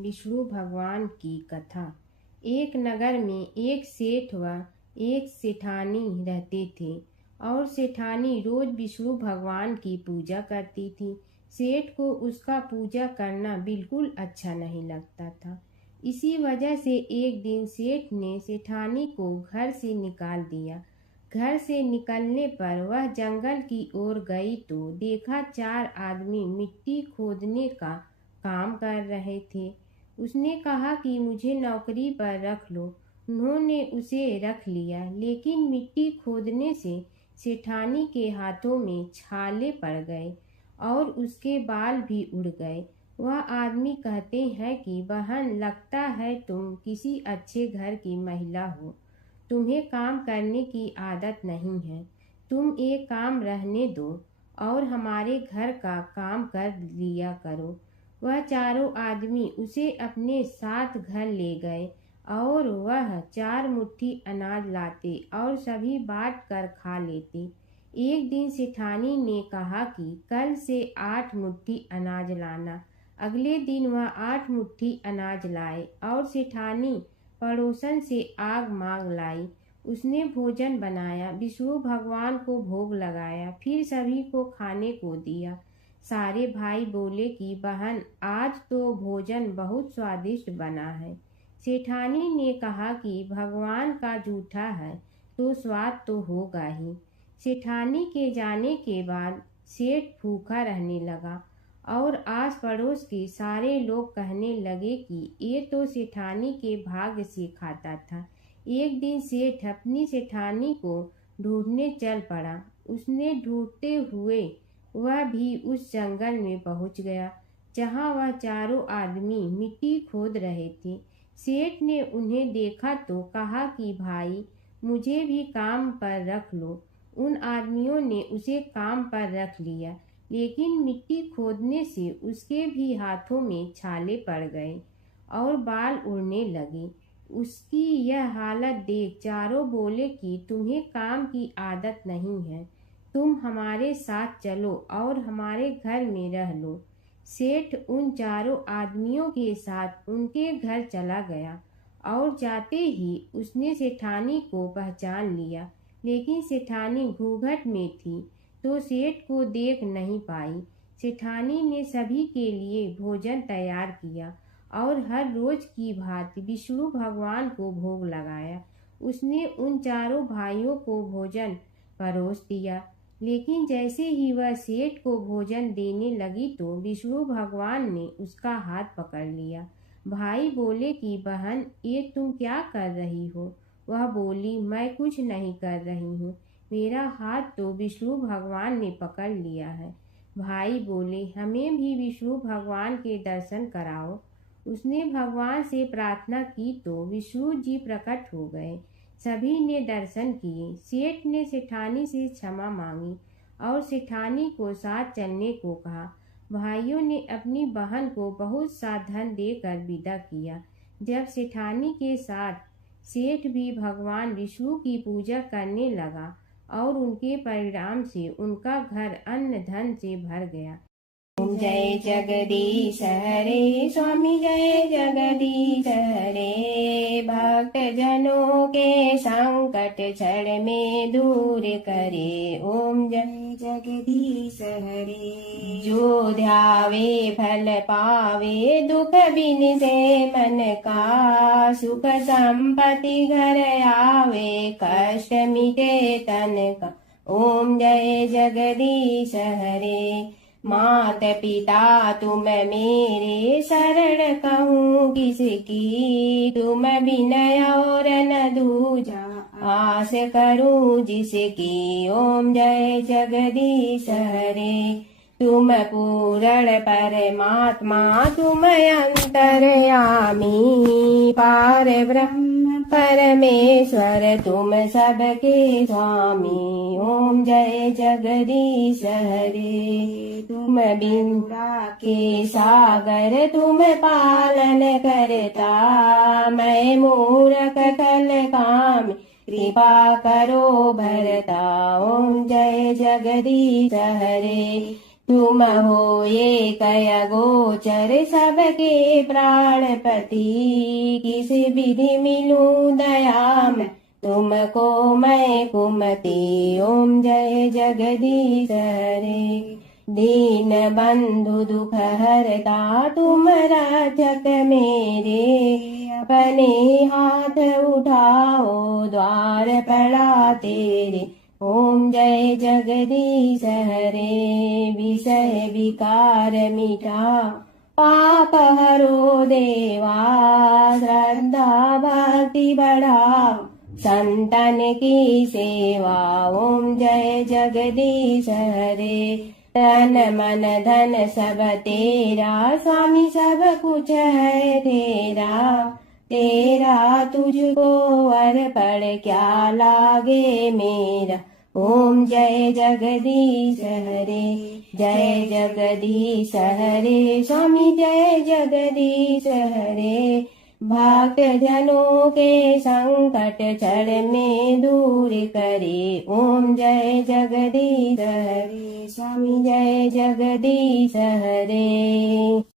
विष्णु भगवान की कथा। एक नगर में एक सेठ व एक सेठानी रहते थे और सेठानी रोज विष्णु भगवान की पूजा करती थी। सेठ को उसका पूजा करना बिल्कुल अच्छा नहीं लगता था। इसी वजह से एक दिन सेठ ने सेठानी को घर से निकाल दिया। घर से निकलने पर वह जंगल की ओर गई तो देखा 4 आदमी मिट्टी खोदने का काम कर रहे थे। उसने कहा कि मुझे नौकरी पर रख लो। उन्होंने उसे रख लिया, लेकिन मिट्टी खोदने से सेठानी के हाथों में छाले पड़ गए और उसके बाल भी उड़ गए। वह आदमी कहते हैं कि बहन, लगता है तुम किसी अच्छे घर की महिला हो। तुम्हें काम करने की आदत नहीं है। तुम एक काम रहने दो और हमारे घर का काम कर लिया करो। वह चारों आदमी उसे अपने साथ घर ले गए और वह 4 मुट्ठी अनाज लाते और सभी बांट कर खा लेते। एक दिन सेठानी ने कहा कि कल से 8 मुट्ठी अनाज लाना। अगले दिन वह 8 मुट्ठी अनाज लाए और सेठानी पड़ोसन से आग मांग लाई। उसने भोजन बनाया, विष्णु भगवान को भोग लगाया, फिर सभी को खाने को दिया। सारे भाई बोले कि बहन, आज तो भोजन बहुत स्वादिष्ट बना है। सेठानी ने कहा कि भगवान का जूठा है तो स्वाद तो होगा ही। सेठानी के जाने के बाद सेठ भूखा रहने लगा और आस पड़ोस के सारे लोग कहने लगे कि ये तो सेठानी के भाग्य से खाता था। एक दिन सेठ अपनी सेठानी को ढूंढने चल पड़ा। उसने ढूंढते हुए वह भी उस जंगल में पहुंच गया जहां वह चारों आदमी मिट्टी खोद रहे थे। सेठ ने उन्हें देखा तो कहा कि भाई, मुझे भी काम पर रख लो। उन आदमियों ने उसे काम पर रख लिया, लेकिन मिट्टी खोदने से उसके भी हाथों में छाले पड़ गए और बाल उड़ने लगे। उसकी यह हालत देख चारों बोले कि तुम्हें काम की आदत नहीं है, तुम हमारे साथ चलो और हमारे घर में रह लो। सेठ उन चारों आदमियों के साथ उनके घर चला गया और जाते ही उसने सेठानी को पहचान लिया, लेकिन सेठानी घूंघट में थी तो सेठ को देख नहीं पाई। सेठानी ने सभी के लिए भोजन तैयार किया और हर रोज की भांति विष्णु भगवान को भोग लगाया। उसने उन चारों भाइयों को भोजन परोस दिया, लेकिन जैसे ही वह सेठ को भोजन देने लगी तो विष्णु भगवान ने उसका हाथ पकड़ लिया। भाई बोले कि बहन, ये तुम क्या कर रही हो? वह बोली, मैं कुछ नहीं कर रही हूँ, मेरा हाथ तो विष्णु भगवान ने पकड़ लिया है। भाई बोले, हमें भी विष्णु भगवान के दर्शन कराओ। उसने भगवान से प्रार्थना की तो विष्णु जी प्रकट हो गए। सभी ने दर्शन किए। सेठ ने सेठानी से क्षमा मांगी और सेठानी को साथ चलने को कहा। भाइयों ने अपनी बहन को बहुत सा धन देकर विदा किया। जब सेठानी के साथ सेठ भी भगवान विष्णु की पूजा करने लगा और उनके परिणाम से उनका घर अन्न धन से भर गया। ओम जय जगदीश हरे, स्वामी जय जगदीश हरे। भक्त जनों के संकट क्षण में दूर करे। ओम जय जगदीश हरे। जो ध्यावे फल पावे, दुख बिन से मन का। सुख संपत्ति घर आवे, कष्ट मिटे तन का। ओम जय जगदीश हरे। मात पिता तुम मेरे, शरण कहूँ किसकी। तुम विनय और न दूजा, आस करूँ जिसकी। ओम जय जगदीश हरे। तुम पूर्ण परमात्मा, तुम अंतर्यामी। पार ब्रह्म परमेश्वर, तुम सबके स्वामी। ओम जय जगदीश हरे। तुम बिंदा के सागर, तुम पालन करता। मैं मूर्ख कल काम, कृपा करो भरता। ओम जय जगदीश हरे। तुम हो ये कय गोचर सबके प्राणपति, किस विधि मिलूं दया में तुमको मैं कुमति। ओम जय जगदीश हरे। दीन बंधु दुख हरता तुम रक्षक मेरे, अपने हाथ उठाओ द्वार पड़ा तेरे। ओम जय जगदीश हरे। विषय विकार मिटा पाप हरो देवा, श्रद्धा भक्ति बढ़ाओ संतन की सेवा। ओम जय जगदीश हरे। तन मन धन सब तेरा, स्वामी सब कुछ है तेरा। तेरा तुझको अर्पण क्या लागे मेरा। ओम जय जगदीश हरे। जय जगदीश हरे। स्वामी जय जगदीश हरे। भक्त जनों के संकट क्षण में दूर करे। ओम जय जगदीश हरे। स्वामी जय जगदीश हरे।